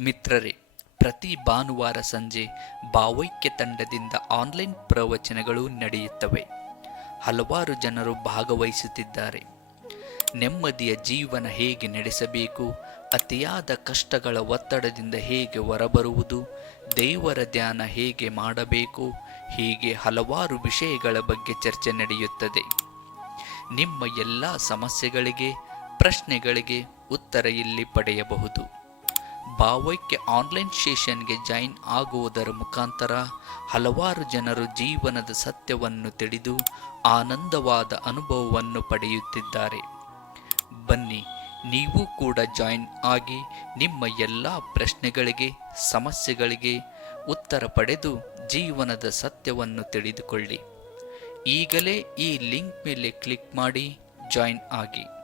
ಮಿತ್ರರೇ, ಪ್ರತಿ ಭಾನುವಾರ ಸಂಜೆ ಭಾವೈಕ್ಯ ತಂಡದಿಂದ ಆನ್ಲೈನ್ ಪ್ರವಚನಗಳು ನಡೆಯುತ್ತವೆ. ಹಲವಾರು ಜನರು ಭಾಗವಹಿಸುತ್ತಿದ್ದಾರೆ. ನೆಮ್ಮದಿಯ ಜೀವನ ಹೇಗೆ ನಡೆಸಬೇಕು, ಅತಿಯಾದ ಕಷ್ಟಗಳ ಒತ್ತಡದಿಂದ ಹೇಗೆ ಹೊರಬರುವುದು, ದೇವರ ಧ್ಯಾನ ಹೇಗೆ ಮಾಡಬೇಕು, ಹೀಗೆ ಹಲವಾರು ವಿಷಯಗಳ ಬಗ್ಗೆ ಚರ್ಚೆ ನಡೆಯುತ್ತದೆ. ನಿಮ್ಮ ಎಲ್ಲ ಸಮಸ್ಯೆಗಳಿಗೆ, ಪ್ರಶ್ನೆಗಳಿಗೆ ಉತ್ತರ ಇಲ್ಲಿ ಪಡೆಯಬಹುದು. ಭಾವೈಕ್ಯ ಆನ್ಲೈನ್ ಸೆಷನ್ಗೆ ಜಾಯಿನ್ ಆಗುವುದರ ಮುಖಾಂತರ ಹಲವಾರು ಜನರು ಜೀವನದ ಸತ್ಯವನ್ನು ತಿಳಿದು ಆನಂದವಾದ ಅನುಭವವನ್ನು ಪಡೆಯುತ್ತಿದ್ದಾರೆ. ಬನ್ನಿ, ನೀವು ಕೂಡ ಜಾಯಿನ್ ಆಗಿ ನಿಮ್ಮ ಎಲ್ಲ ಪ್ರಶ್ನೆಗಳಿಗೆ, ಸಮಸ್ಯೆಗಳಿಗೆ ಉತ್ತರ ಪಡೆದು ಜೀವನದ ಸತ್ಯವನ್ನು ತಿಳಿದುಕೊಳ್ಳಿ. ಈಗಲೇ ಈ ಲಿಂಕ್ ಮೇಲೆ ಕ್ಲಿಕ್ ಮಾಡಿ ಜಾಯಿನ್ ಆಗಿ.